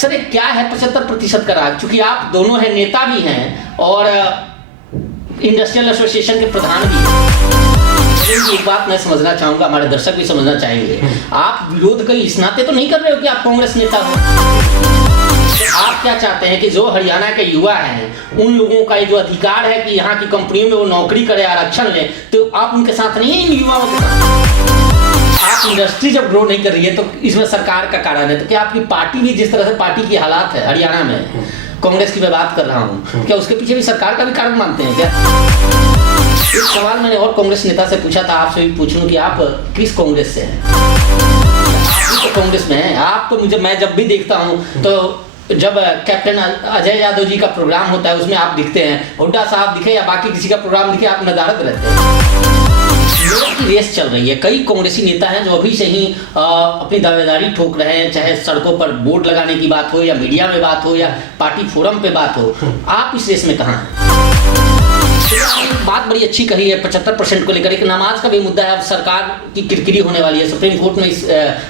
Sir ये क्या है 75% का राग? चूंकि आप दोनों हैं, नेता भी हैं और इंडस्ट्रियल एसोसिएशन के प्रधान भी हैं। एक बात मैं समझना चाहूंगा, हमारे दर्शक भी समझना चाहेंगे, आप विरोध कहीं इस नाते तो नहीं कर रहे हो कि आप कांग्रेस नेता हो। आप क्या चाहते हैं कि जो हरियाणा के युवा हैं उन लोगों का ये जो अधिकार है कि यहाँ की कंपनियों में वो नौकरी करे, आरक्षण ले, तो आप उनके साथ नहीं है इन युवाओं के साथ? आप इंडस्ट्री जब ग्रो नहीं कर रही है तो इसमें सरकार का कारण है, तो क्या आपकी पार्टी भी जिस तरह से पार्टी की हालात है हरियाणा में, कांग्रेस की मैं बात कर रहा हूँ, क्या उसके पीछे भी सरकार का भी कारण मानते हैं क्या? एक सवाल मैंने और कांग्रेस नेता से पूछा था, आपसे भी पूछूं कि आप किस कांग्रेस से हैं? आप तो कांग्रेस में हैं। आप तो मैं जब भी देखता हूं तो जब कैप्टन अजय यादव जी का प्रोग्राम होता है उसमें आप दिखते हैं, हुड्डा साहब दिखे या बाकी किसी का प्रोग्राम दिखे, आप नदारद रहते हैं। लोगों की रेस चल रही है, कई कांग्रेसी नेता हैं जो अभी से ही अपनी दावेदारी ठोक रहे हैं, चाहे सड़कों पर बोर्ड लगाने की बात हो या मीडिया में बात हो या पार्टी फोरम पे बात हो। आप इस रेस में कहाँ हैं? बात बड़ी अच्छी कही है 75% को लेकर, एक नमाज का भी मुद्दा है, अब सरकार की किरकिरी होने वाली है, सुप्रीम कोर्ट ने इस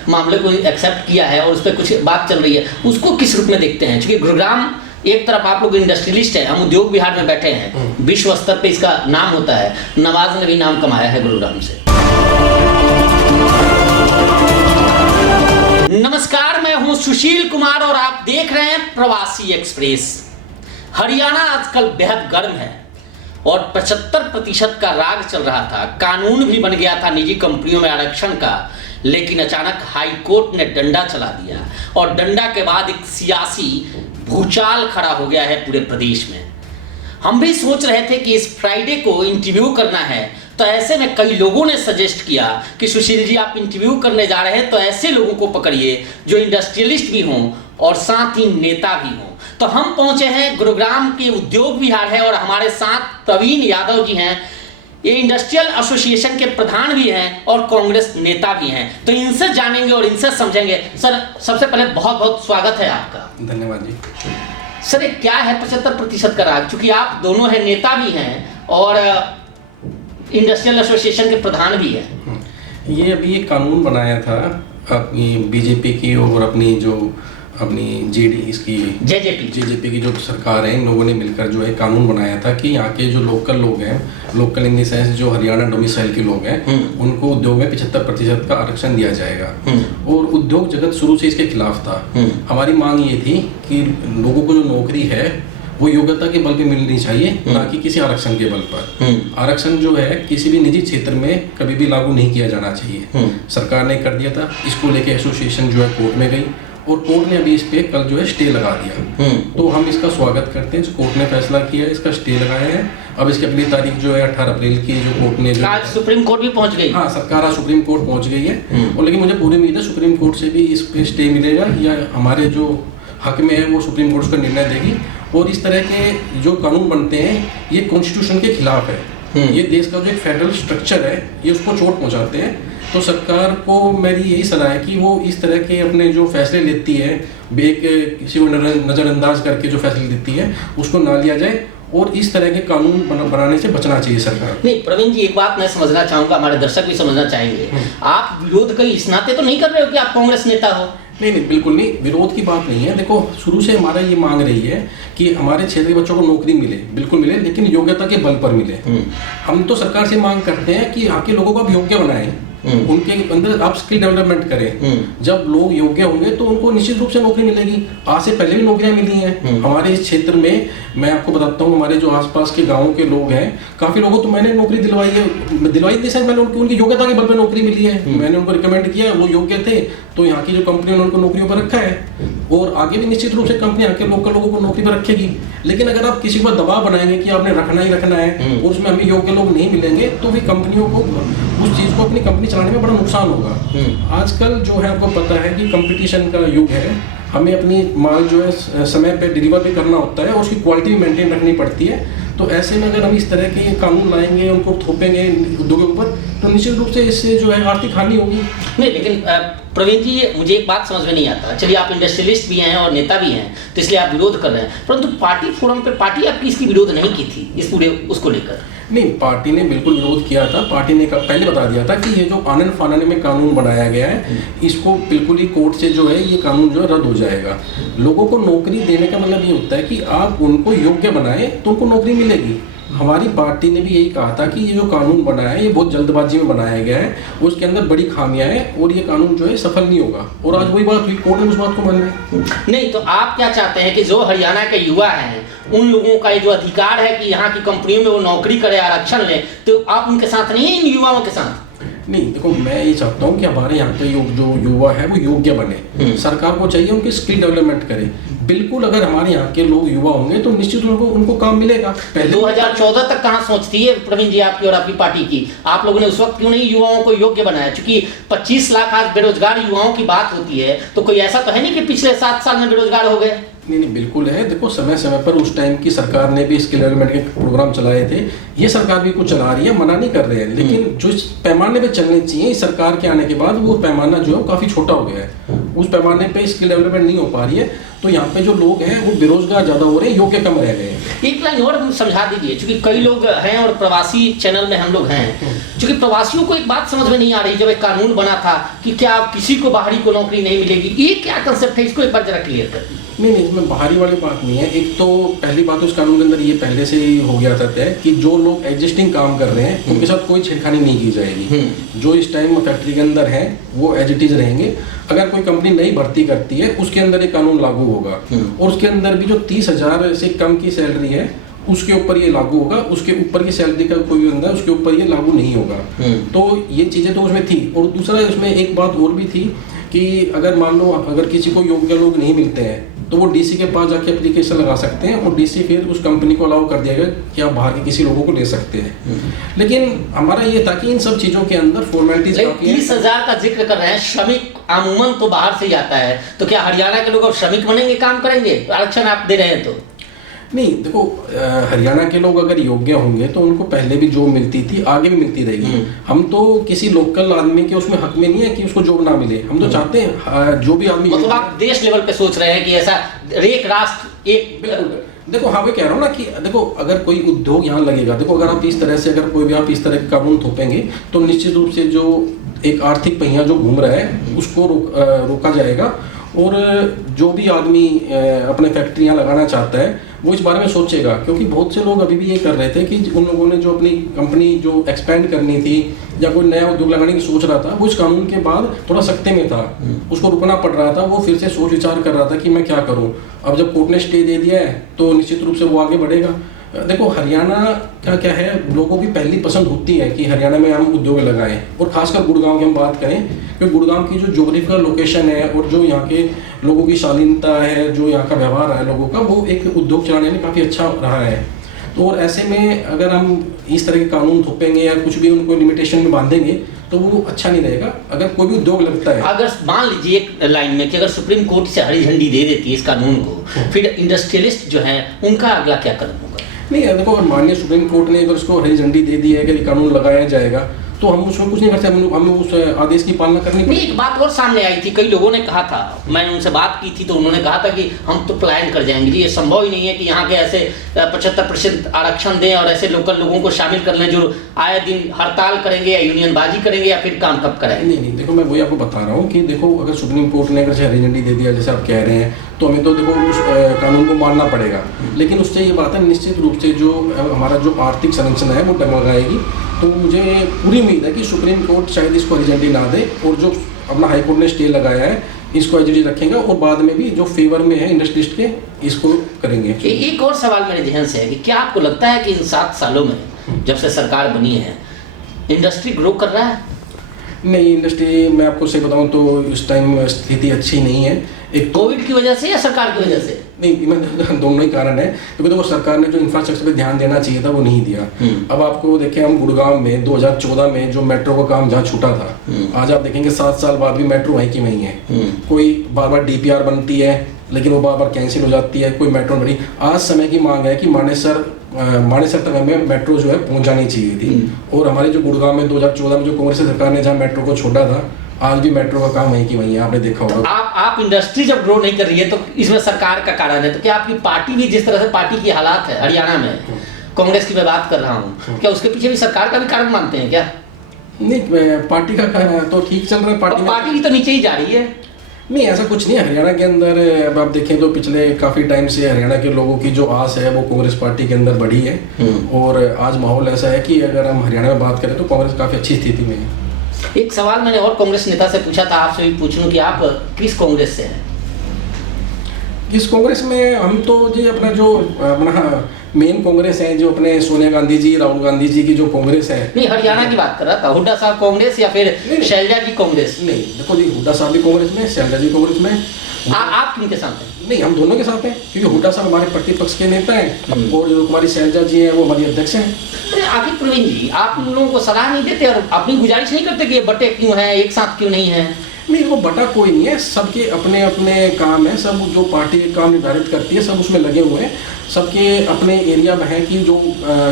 मामले को एक्सेप्ट किया है और उस पर कुछ बात चल रही है, उसको किस रूप में देखते हैं? क्योंकि गुरुग्राम एक तरफ आप लोग इंडस्ट्रियलिस्ट हैं, हम उद्योग विहार में बैठे हैं, विश्व स्तर पे इसका नाम होता है, नवाज ने भी नाम कमाया है गुरुग्राम से। नमस्कार, मैं हूं सुशील कुमार और आप देख रहे हैं प्रवासी एक्सप्रेस। हरियाणा आजकल बेहद गर्म है और 75% का राग चल रहा था, कानून भी बन गया था निजी कंपनियों में आरक्षण का, लेकिन अचानक हाई कोर्ट ने डंडा चला दिया और डंडा के बाद एक सियासी भूचाल खड़ा हो गया है पूरे प्रदेश में। हम भी सोच रहे थे कि इस फ्राइडे को इंटरव्यू करना है, तो ऐसे में कई लोगों ने सजेस्ट किया कि सुशील जी आप इंटरव्यू करने जा रहे हैं तो ऐसे लोगों को पकड़िए जो इंडस्ट्रियलिस्ट भी हों और साथ ही नेता भी हों। तो हम पहुंचे हैं गुरुग्राम के उद्योग विहार है और हमारे साथ प्रवीण यादव जी हैं, ये इंडस्ट्रियल एसोसिएशन के प्रधान भी हैं और कांग्रेस नेता भी हैं, तो इनसे जानेंगे और इनसे समझेंगे। सर सबसे पहले बहुत बहुत स्वागत है आपका। धन्यवाद जी। सर ये क्या है 75% का राग? चूंकि आप दोनों हैं, नेता भी हैं और इंडस्ट्रियल एसोसिएशन के प्रधान भी हैं। ये अभी एक कानून बनाया था अपनी बीजेपी की और अपनी जेजेपी की जो सरकार है, इन लोगों ने मिलकर जो है कानून बनाया था कि यहाँ के जो लोकल लोग हैं, लोकल इन द सेंस जो हरियाणा डोमिसाइल के लोग हैं, उनको उद्योग में 75% का आरक्षण दिया जाएगा। और उद्योग जगत शुरू से इसके खिलाफ था। हमारी मांग ये थी कि लोगों को जो नौकरी है वो योग्यता के बल पे मिलनी चाहिए, ना कि किसी आरक्षण के बल पर। आरक्षण जो है किसी भी निजी क्षेत्र में कभी भी लागू नहीं किया जाना चाहिए। सरकार ने कर दिया था, इसको लेके एसोसिएशन जो है कोर्ट में गई और कोर्ट ने अभी इस पे कल जो है स्टे लगा दिया। तो हम इसका स्वागत करते हैं, जो कोर्ट ने फैसला किया है, इसका स्टे लगाया है। अब इसकी अगली तारीख जो है 18 अप्रैल की जो कोर्ट ने आज सुप्रीम कोर्ट भी पहुंच गई। हाँ, सरकार आज सुप्रीम कोर्ट पहुंच गई है। और लेकिन मुझे पूरी उम्मीद है सुप्रीम कोर्ट से भी इस पे स्टे मिलेगा या हमारे जो हक में है वो सुप्रीम कोर्ट उसका निर्णय देगी। और इस तरह के जो कानून बनते हैं ये कॉन्स्टिट्यूशन के खिलाफ है। ये देश का जो एक फेडरल स्ट्रक्चर है ये उसको चोट पहुंचाते हैं। तो सरकार को मेरी यही सलाह है कि वो इस तरह के अपने जो फैसले लेती है, किसी को नज़रअंदाज करके जो फैसले लेती है उसको ना लिया जाए और इस तरह के कानून बनाने से बचना चाहिए सरकार। नहीं प्रवीण जी, एक बात मैं समझना चाहूंगा, हमारे दर्शक भी समझना चाहेंगे, आप विरोध कहीं इस नाते तो नहीं कर रहे हो कि आप कांग्रेस नेता हो? नहीं, बिल्कुल नहीं, विरोध की बात नहीं है। देखो शुरू से हमारा ये मांग रही है कि हमारे क्षेत्र के बच्चों को नौकरी मिले, बिल्कुल मिले, लेकिन योग्यता के बल पर मिले। हम तो सरकार से मांग करते हैं कि यहाँ के लोगों को अब योग्य बनाएं, उनके अंदर आप स्किल डेवलपमेंट करें। जब लोग योग्य होंगे तो उनको निश्चित रूप से नौकरी मिलेगी। आज से पहले भी नौकरियां मिली हैं हमारे इस क्षेत्र में। मैं आपको बताता हूँ, हमारे जो आसपास के गाँव के लोग हैं, काफ़ी लोगों तो मैंने नौकरी दिलवाई है, मैंने उनकी योग्यता के बल पर नौकरी मिली है। मैंने उनको रिकमेंड किया, वो योग्य थे, तो यहाँ की जो कंपनी ने उनको नौकरियों पर रखा है और आगे भी निश्चित रूप से कंपनी यहाँ के लोकल लोगों को नौकरी पर रखेगी। लेकिन अगर आप किसी पर दबाव बनाएंगे कि आपने रखना ही रखना है और उसमें हमें योग्य लोग नहीं मिलेंगे, तो भी कंपनियों को उस चीज़ को अपनी कंपनी चलाने में बड़ा नुकसान होगा। आजकल जो है आपको पता है कि कंपटीशन का युग है, हमें अपनी माल जो है समय पे डिलीवर भी करना होता है और उसकी क्वालिटी भी मेंटेन रखनी पड़ती है। तो ऐसे में अगर हम इस तरह के कानून लाएंगे, उनको थोपेंगे उद्योगों पर, तो निश्चित रूप से इससे जो है आर्थिक हानि होगी। नहीं, लेकिन प्रवीण जी मुझे एक बात समझ में नहीं आता। चलिए आप इंडस्ट्रियलिस्ट भी हैं और नेता भी हैं, तो इसलिए आप विरोध कर रहे हैं, परंतु पार्टी फोरम पे पार्टी आपकी इसकी विरोध नहीं की थी इस पूरे उसको लेकर? नहीं, पार्टी ने बिल्कुल विरोध किया था। पार्टी ने पहले बता दिया था कि ये जो आनन फानन में कानून बनाया गया है, इसको बिल्कुल ही कोर्ट से जो है ये कानून जो है रद्द हो जाएगा। लोगों को नौकरी देने का मतलब ये होता है कि आप उनको योग्य बनाए तो उनको नौकरी मिलेगी। हमारी पार्टी ने भी यही कहा था कि ये जो कानून बना है ये बहुत जल्दबाजी में बनाया गया है, उसके अंदर बड़ी खामियां हैं और ये कानून जो है सफल नहीं होगा। और आज वही बात हुई, कोर्ट ने उस बात को मान लिया। नहीं, तो आप क्या चाहते हैं कि जो हरियाणा के युवा हैं उन लोगों का ये जो अधिकार है कि यहाँ की कंपनियों में वो नौकरी करे, आरक्षण ले, तो आप उनके साथ नहीं है, इन युवाओं के साथ? नहीं, देखो मैं ये चाहता हूँ कि हमारे यहाँ के जो युवा है वो योग्य बने। सरकार को चाहिए उनकी स्किल डेवलपमेंट करे। बिल्कुल, अगर हमारे यहाँ के लोग युवा होंगे तो निश्चित रूप से उनको काम मिलेगा। पहले 2014 तक कहाँ सोचती है प्रवीण जी आपकी और आपकी पार्टी की? आप लोगों ने उस वक्त क्यों नहीं युवाओं को योग्य बनाया? क्योंकि 25 लाख आज बेरोजगार युवाओं की बात होती है, तो कोई ऐसा तो है नहीं कि पिछले 7 साल में बेरोजगार हो गए? नहीं, बिल्कुल है। देखो समय समय पर उस टाइम की सरकार ने भी स्किल डेवलपमेंट के प्रोग्राम चलाए थे। ये सरकार भी कुछ चला रही है, मना नहीं कर रहे हैं, लेकिन जो इस पैमाने पे चलने चाहिए इस सरकार के आने के बाद वो पैमाना जो है काफ़ी छोटा हो गया है। उस पैमाने पे स्किल डेवलपमेंट नहीं हो पा रही है, तो यहाँ पे जो लोग हैं वो बेरोजगार ज़्यादा हो रहे हैं, योग्य कम रह गए हैं। एक लाइन और समझा दीजिए, क्योंकि कई लोग हैं और प्रवासी चैनल में हम लोग हैं, क्योंकि प्रवासियों को एक बात समझ में नहीं आ रही। जब एक कानून बना था कि क्या किसी को बाहरी को नौकरी नहीं मिलेगी, ये क्या कंसेप्ट है, इसको एक बार जरा क्लियर कर दीजिए। नहीं, इसमें बाहरी वाली बात नहीं है। एक तो पहली बात उस कानून के अंदर ये पहले से ही हो गया था तय कि जो लोग एग्जिस्टिंग काम कर रहे हैं उनके साथ कोई छेड़खानी नहीं की जाएगी। जो इस टाइम फैक्ट्री के अंदर है वो एज इट इज रहेंगे। अगर कोई कंपनी नई भर्ती करती है उसके अंदर एक कानून लागू होगा, और उसके अंदर भी जो 30,000 से कम की सैलरी है उसके ऊपर ये लागू होगा। उसके ऊपर की सैलरी का कोई भी बंदा है उसके ऊपर ये लागू नहीं होगा। तो ये चीज़ें तो उसमें थी। और दूसरा उसमें एक बात और भी थी कि अगर मान लो अगर किसी को योग्य लोग नहीं मिलते हैं तो वो डीसी के पास जाके एप्लीकेशन लगा सकते हैं, और डीसी फिर उस कंपनी को अलाउ कर दिया गया कि आप बाहर के किसी लोगों को ले सकते हैं। लेकिन हमारा ये था कि इन सब चीज़ों के अंदर फॉर्मेलिटीज 30,000 का जिक्र कर रहे हैं। श्रमिक अमूमन तो बाहर से ही आता है, तो क्या हरियाणा के लोग अब श्रमिक बनेंगे, काम करेंगे? आरक्षण आप दे रहे हैं तो? नहीं, देखो हरियाणा के लोग अगर योग्य होंगे तो उनको पहले भी जॉब मिलती थी, आगे भी मिलती रहेगी। हम तो किसी लोकल आदमी के उसमें हक में नहीं है कि उसको जॉब ना मिले। हम तो चाहते हैं जो भी आदमी, मतलब आप देश लेवल पे सोच रहे हैं कि ऐसा एक राष्ट्र एक। देखो हाँ, मैं कह रहा हूँ ना कि देखो अगर कोई उद्योग यहाँ लगेगा, देखो अगर आप इस तरह से अगर कोई भी आप इस तरह के कानून थोपेंगे तो निश्चित रूप से जो एक आर्थिक पहिया जो घूम रहा है उसको रोका जाएगा। और जो भी आदमी अपने फैक्ट्रियाँ लगाना चाहता है वो इस बारे में सोचेगा, क्योंकि बहुत से लोग अभी भी ये कर रहे थे कि उन लोगों ने जो अपनी कंपनी जो एक्सपेंड करनी थी या कोई नया उद्योग लगाने की सोच रहा था वो इस कानून के बाद थोड़ा सख्ते में था, उसको रुकना पड़ रहा था। वो फिर से सोच विचार कर रहा था कि मैं क्या करूं। अब जब कोर्ट ने स्टे दे दिया है तो निश्चित रूप से वो आगे बढ़ेगा। देखो हरियाणा का क्या है, लोगों की पहली पसंद होती है कि हरियाणा में हम उद्योग लगाएं, और खासकर गुड़गांव की हम बात करें क्योंकि गुड़गांव की जो ज्योग्राफिकल लोकेशन है और जो यहाँ के लोगों की शालीनता है, जो यहाँ का व्यवहार है लोगों का, वो एक उद्योग चलाने में काफ़ी अच्छा रहा है। तो और ऐसे में अगर हम इस तरह के कानून थोपेंगे या कुछ भी उनको लिमिटेशन में बांधेंगे तो वो अच्छा नहीं रहेगा। अगर कोई भी उद्योग लगता है, अगर मान लीजिए एक लाइन में कि अगर सुप्रीम कोर्ट से हरी झंडी दे देती है इस कानून को, फिर इंडस्ट्रियलिस्ट जो है उनका अगला क्या कदम होगा? नहीं, देखो अगर माननीय सुप्रीम कोर्ट ने अगर उसको हरी झंडी दे दी है कि कानून लगाया जाएगा तो हम उसमें कुछ नहीं कर सकते। हमें उस आदेश की पालना करनी नहीं, एक बात और सामने आई थी, कई लोगों ने कहा था, मैंने उनसे बात की थी तो उन्होंने कहा था कि हम तो पलायन कर जाएंगे जी, ये संभव ही नहीं है कि यहाँ के ऐसे 75% आरक्षण दें और ऐसे लोकल लोगों को शामिल कर लें जो आए दिन हड़ताल करेंगे या यूनियनबाजी करेंगे या फिर काम कब कराएंगे। नहीं, देखो मैं वही आपको बता रहा हूँ कि देखो अगर सुप्रीम कोर्ट ने अगर हरी झंडी दे दिया जैसे आप कह रहे हैं तो हमें तो देखो उस कानून को मानना पड़ेगा। लेकिन उससे ये बात है निश्चित रूप से जो हमारा जो आर्थिक संरचना है वो डगमगाएगी। तो मुझे पूरी उम्मीद है कि सुप्रीम कोर्ट शायद इसको हरी झंडी ना दे और जो अपना हाई कोर्ट ने स्टे लगाया है इसको एज इट इज रखेगा और बाद में भी जो फेवर में है इंडस्ट्रिस्ट के इसको करेंगे। एक और सवाल मेरे ध्यान से है कि क्या आपको लगता है कि इन 7 सालों में जब से सरकार बनी है इंडस्ट्री ग्रो कर रहा है? नहीं, इंडस्ट्री मैं आपको सही बताऊं तो इस टाइम स्थिति अच्छी नहीं है। एक कोविड की वजह से या सरकार की वजह से? नहीं, दोनों ही कारण है। क्योंकि देखो सरकार ने जो इंफ्रास्ट्रक्चर पे ध्यान देना चाहिए था वो नहीं दिया। अब आपको देखें हम गुड़गांव में 2014 में जो मेट्रो का काम जहाँ छूटा था, आज आप देखेंगे 7 साल बाद भी मेट्रो वहीं की वहीं है। कोई बार बार डीपीआर बनती है लेकिन वो बार बार कैंसिल हो जाती है, कोई मेट्रो बनी। आज समय की मांग है कि मानेसर तक हमें मेट्रो जो है पहुंच जानी चाहिए थी। और हमारे जो गुड़गांव में 2014 में जो कांग्रेस सरकार ने जहाँ मेट्रो को छोड़ा था, आज भी मेट्रो का काम वहीं की वहीं है, आपने देखा होगा। आप इंडस्ट्री जब ग्रो नहीं कर रही है तो इसमें सरकार का कारण है, तो क्या आपकी पार्टी भी जिस तरह से पार्टी की हालात है हरियाणा में, कांग्रेस की मैं बात कर रहा हूँ, क्या उसके पीछे भी सरकार का भी कारण मानते हैं क्या? नहीं, पार्टी का तो ठीक चल रहा है, पार्टी की तो नीचे ही जा रही है। नहीं, ऐसा कुछ नहीं है हरियाणा के अंदर। अब आप देखें तो पिछले काफ़ी टाइम से हरियाणा के लोगों की जो आस है वो कांग्रेस पार्टी के अंदर बढ़ी है, और आज माहौल ऐसा है कि अगर हम हरियाणा में बात करें तो कांग्रेस काफ़ी अच्छी स्थिति में है। एक सवाल मैंने और कांग्रेस नेता से पूछा था, आपसे भी पूछ लूं कि आप किस कांग्रेस से हैं? इस कांग्रेस में हम तो जी अपना जो अपना मेन कांग्रेस है, जो अपने सोनिया गांधी जी, राहुल गांधी जी की जो कांग्रेस है। नहीं, हरियाणा की बात कर रहा था। हुड्डा साहब कांग्रेस या फिर शैलजा जी कांग्रेस? नहीं, देखो जी, हुड्डा साहब भी कांग्रेस में, शैलजा जी कांग्रेस में। आप किनके साथ हैं? नहीं, हम दोनों के साथ हैं, क्योंकि हुड्डा साहब हमारे प्रतिपक्ष के नेता हैं और जो हमारी शैलजा जी हैं वो हमारी अध्यक्ष हैं। अरे आखिर प्रवीण जी, आप उन लोगों को सलाह नहीं देते और अपनी गुजारिश नहीं करते कि ये बटे क्यों हैं, एक साथ क्यों नहीं है? नहीं, वो बटा कोई नहीं है, सबके अपने अपने काम है, सब जो पार्टी काम निर्धारित करती है सब उसमें लगे हुए हैं। सबके अपने एरिया में है कि जो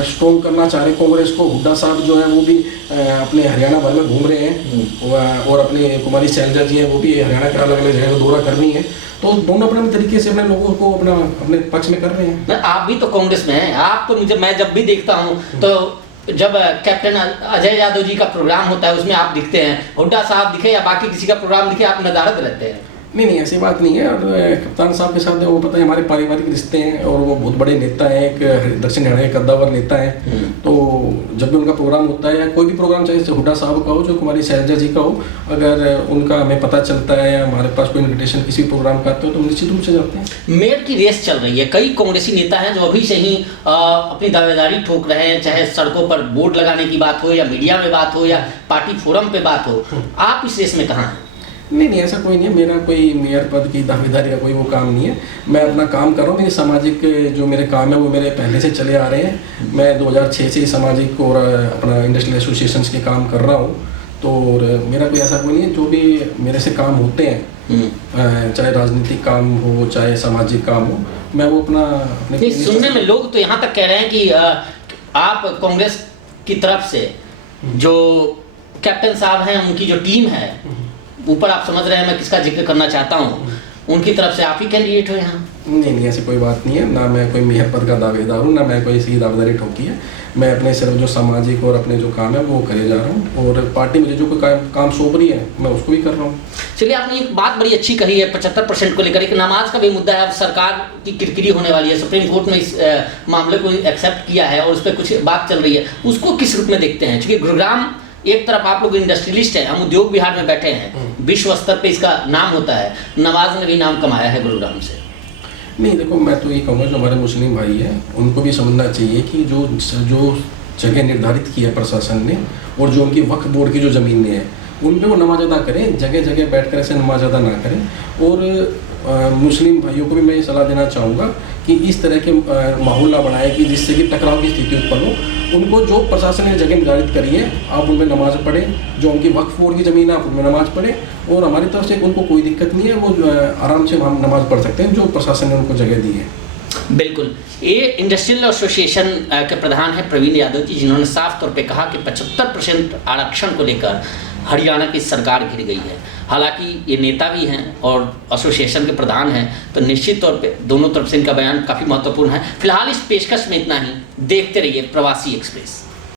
स्ट्रॉन्ग करना चाह रहे हैं कांग्रेस को। हुड्डा साहब जो है वो भी अपने हरियाणा भर में घूम रहे हैं, और अपने कुमारी शैलजा जी है वो भी हरियाणा के अलग अलग जगह का दौरा करनी है। तो दोनों अपने तरीके से अपने लोगों को अपने पक्ष में कर रहे हैं। आप भी तो कांग्रेस में हैं। आप तो मैं जब भी देखता हूँ तो जब कैप्टन अजय यादव जी का प्रोग्राम होता है उसमें आप दिखते हैं, हुड्डा साहब दिखे या बाकी किसी का प्रोग्राम दिखे, आप नदारद रहते हैं। नहीं, ऐसी बात नहीं है। और कप्तान साहब के साथ वो पता है हमारे पारिवारिक रिश्ते हैं, और वो बहुत बड़े नेता हैं, एक दक्षिण हरियाणा के कद्दावर नेता हैं। तो जब भी उनका प्रोग्राम होता है या कोई भी प्रोग्राम, चाहे हुड्डा साहब का हो, जो कुमारी शैलजा जी का हो, अगर उनका हमें पता चलता है या हमारे पास कोई इन्विटेशन किसी प्रोग्राम का आता है तो निश्चित रूप से जाते हैं। मेयर की रेस चल रही है, कई कांग्रेसी नेता हैं जो अभी से ही अपनी दावेदारी ठोक रहे हैं, चाहे सड़कों पर बोर्ड लगाने की बात हो या मीडिया में बात हो या पार्टी फोरम पे बात हो। आप इस रेस में कहाँ हैं? नहीं, ऐसा कोई नहीं है। मेरा कोई मेयर पद की दावेदारी का कोई वो काम नहीं है। मैं अपना काम कर रहा हूँ। मेरे सामाजिक जो मेरे काम है वो मेरे पहले से चले आ रहे हैं। मैं 2006 से सामाजिक और अपना इंडस्ट्रियल एसोसिएशंस के काम कर रहा हूँ। तो मेरा कोई ऐसा कोई नहीं है। जो भी मेरे से काम होते हैं, चाहे राजनीतिक काम हो चाहे सामाजिक काम हो, मैं वो अपने सुनने में लोग तो यहाँ तक कह रहे हैं कि आप कांग्रेस की तरफ से जो कैप्टन साहब हैं उनकी जो टीम है, ऊपर आप समझ रहे हैं मैं किसका जिक्र करना चाहता हूँ, उनकी तरफ से आप ही कैंडिडेट हो यहाँ? नहीं, ऐसी कोई बात नहीं है। ना मैं कोई मेयर पद का दावेदार हूँ, ना मैं कोई ऐसी दावेदारी ठोकी है। मैं अपने सिर्फ जो सामाजिक और अपने जो काम है वो करे जा रहा हूँ, और पार्टी मुझे जो कोई काम सौंप रही है मैं उसको भी कर रहा हूँ। चलिए, आपने एक बात बड़ी अच्छी कही है 75% को लेकर। एक नमाज का भी मुद्दा है। अब सरकार की किरकिरी होने वाली है, सुप्रीम कोर्ट में इस मामले को एक्सेप्ट किया है और उस पर कुछ बात चल रही है, उसको किस रूप में देखते हैं? क्योंकि गुरुग्राम एक तरफ आप लोग इंडस्ट्रियलिस्ट हैं, हम उद्योग विहार में बैठे हैं, विश्व स्तर पे इसका नाम होता है, नवाज ने भी नाम कमाया है गुरुग्राम से। नहीं, देखो, मैं तो ये कहूँगा जो हमारे मुस्लिम भाई हैं उनको भी समझना चाहिए कि जो जगह निर्धारित की है प्रशासन ने और जो उनकी वक्फ बोर्ड की जो ज़मीनें हैं उन पे वो नमाज अदा करें, जगह जगह बैठकर ऐसे नमाज अदा ना करें। और मुस्लिम भाइयों को भी मैं ये सलाह देना चाहूँगा कि इस तरह के माहौल ना बनाएं कि जिससे कि टकराव की स्थिति उत्पन्न हो। उनको जो प्रशासन ने जगह निर्धारित करी है आप उनमें नमाज पढ़ें, जो उनकी वक्फ बोर्ड की ज़मीन है आप उनमें नमाज पढ़ें, और हमारी तरफ से उनको कोई दिक्कत नहीं है, वो आराम से हम नमाज पढ़ सकते हैं जो प्रशासन ने उनको जगह दी है। बिल्कुल। ये इंडस्ट्रियल एसोसिएशन के प्रधान है प्रवीण यादव जी, जिन्होंने साफ तौर पे कहा कि 75% आरक्षण को लेकर हरियाणा की सरकार घिर गई है। हालांकि ये नेता भी हैं और एसोसिएशन के प्रधान हैं, तो निश्चित तौर पे दोनों तरफ से इनका बयान काफ़ी महत्वपूर्ण है। फिलहाल इस पेशकश में इतना ही। देखते रहिए प्रवासी एक्सप्रेस।